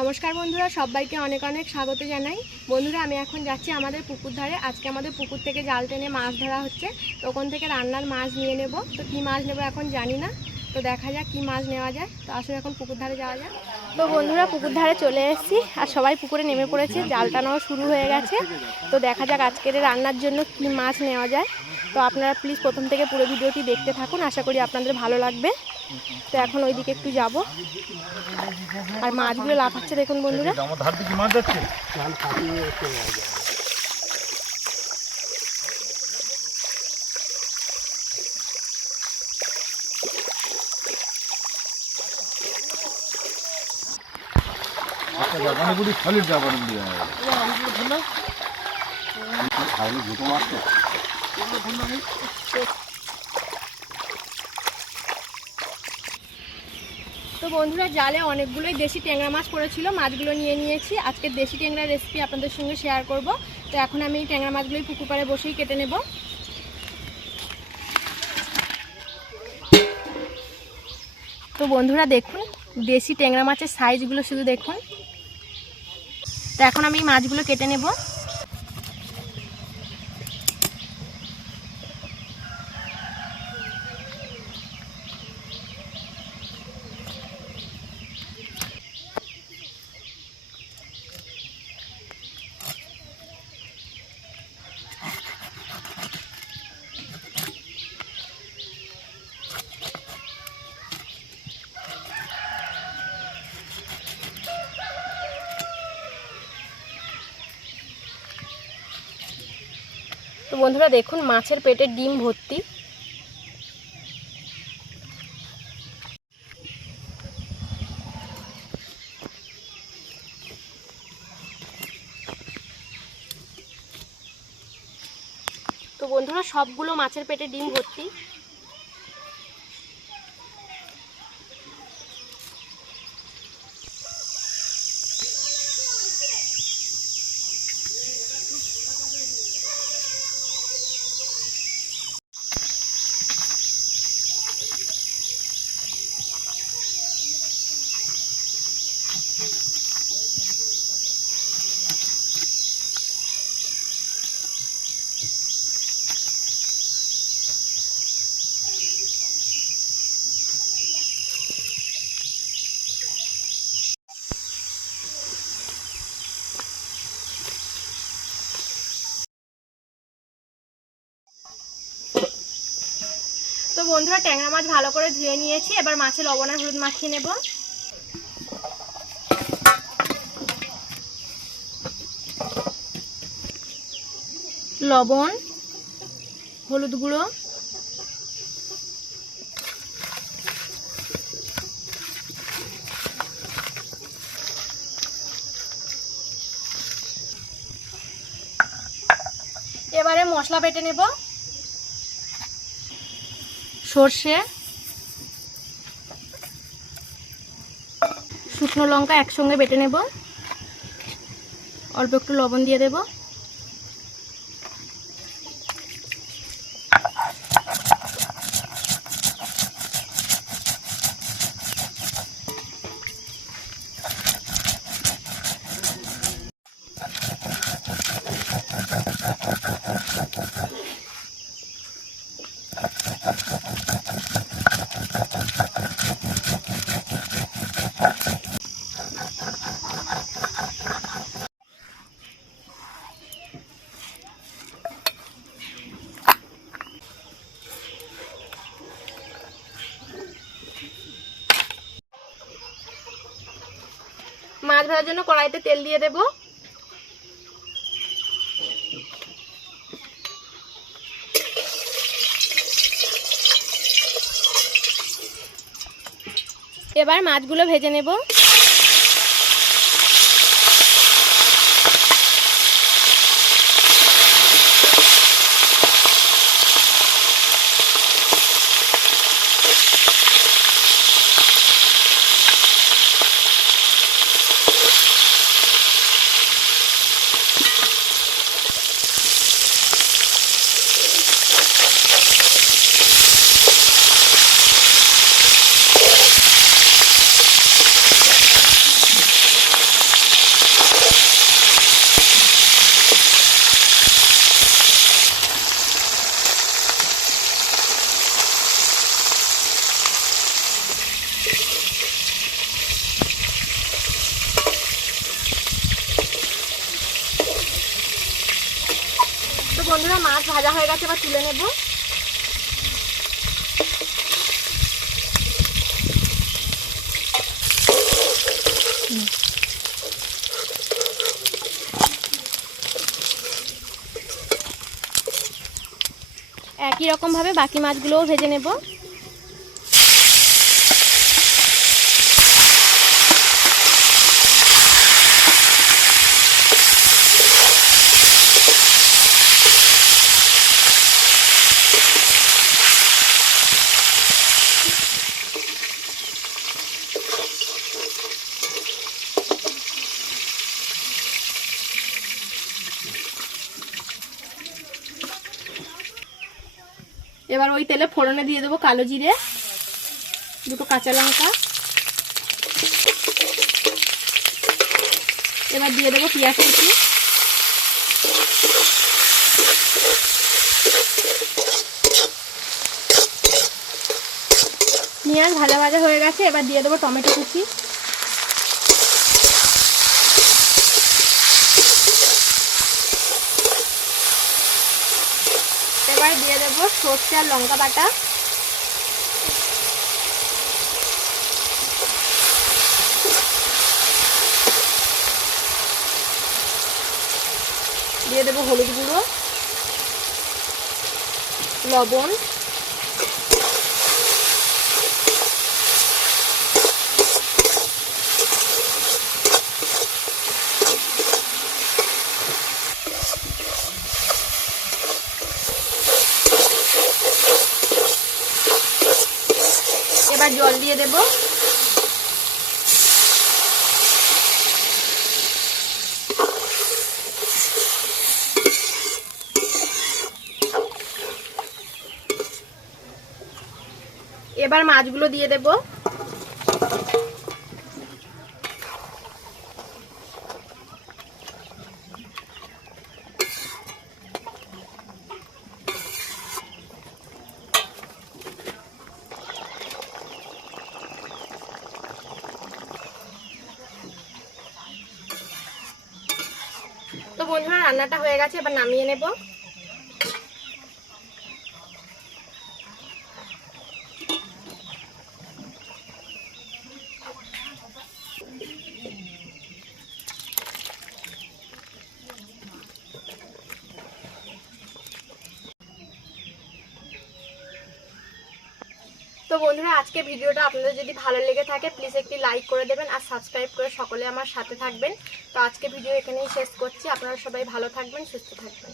নমস্কার বন্ধুরা, সবাইকে অনেক অনেক স্বাগত জানাই। বন্ধুরা, আমি এখন যাচ্ছি আমাদের পুকুর ধারে। আজকে আমাদের পুকুর থেকে জাল টেনে মাছ ধরা হচ্ছে, তো ওখান থেকে রান্নার মাছ নিয়ে নেব। তো কী মাছ নেব এখন জানি না, তো দেখা যাক কী মাছ নেওয়া যায়। তো আসলে এখন পুকুর ধারে যাওয়া যায়। তো বন্ধুরা, পুকুর ধারে চলে এসেছি আর সবাই পুকুরে নেমে পড়েছে, জাল টানাও শুরু হয়ে গেছে। তো দেখা যাক আজকের রান্নার জন্য কী মাছ নেওয়া যায়। তো আপনারা প্লিজ প্রথম থেকে পুরো ভিডিওটি দেখতে থাকুন, আশা করি আপনাদের ভালো লাগবে। তো এখন ওইদিকে একটু যাব, আর মাছগুলো লাফাচ্ছে দেখুন বন্ধুরা। তো বন্ধুরা, জালে অনেকগুলোই দেশি ট্যাংরা মাছ পড়েছিল, মাছগুলো নিয়ে নিয়েছি। আজকে দেশি ট্যাংরার রেসিপি আপনাদের সঙ্গে শেয়ার করব। তো এখন আমি এই ট্যাংরা মাছগুলোই পুকুর পাড়ে বসেই কেটে নেব। তো বন্ধুরা দেখুন, দেশি ট্যাংরা মাছের সাইজগুলো শুধু দেখুন। তো এখন আমি এই মাছগুলো কেটে নেব। তো বন্ধুরা দেখুন, মাছের পেটে ডিম ভর্তি। তো বন্ধুরা, সবগুলো মাছের পেটে ডিম ভর্তি। তো বন্ধুরা, ট্যাংরা মাছ ভালো করে ধুয়ে নিয়েছি, এবার মাছে লবণ আর হলুদ মাখিয়ে নেব। লবণ, হলুদ গুঁড়ো, এবারে মশলা বেটে নেব। সর্ষে, শুকনো লঙ্কা একসঙ্গে বেটে নেব। অল্প একটু লবণ দিয়ে দেব। মাছ ভাজার জন্য কড়াইতে তেল দিয়ে দেব। এবার মাছগুলো ভেজে নেব। ভাজা হয়ে গেছে, এবার তুলে নেব। একই রকমভাবে বাকি মাছগুলোও ভেজে নেব। এবার ওই তেলে ফোড়নে দিয়ে দেবো কালো জিরে, দুটো কাঁচা লঙ্কা, এবার দিয়ে দেবো পেঁয়াজ কুচি, পেঁয়াজ ভাজা ভাজা হয়ে গেছে, এবার দিয়ে দেবো টমেটো কুচি, এবার দিয়ে দেবো সর্ষে আর লঙ্কা বাটা, দিয়ে দেবো হলুদ গুঁড়ো, লবণ, এবার জল দিয়ে দেব। এবার মাছগুলো দিয়ে দেব। তো বন্ধুরা রান্নাটা হয়ে গেছে, এবার নামিয়ে নেব। তো বন্ধুরা আজকে ভিডিওটা আপনাদের যদি ভালো লেগে থাকে প্লিজ একটি লাইক করে দেবেন আর সাবস্ক্রাইব করে সকলে আমার সাথে থাকবেন। তো আজকে ভিডিও এখানেই শেষ করছি। আপনারা সবাই ভালো থাকবেন, সুস্থ থাকবেন।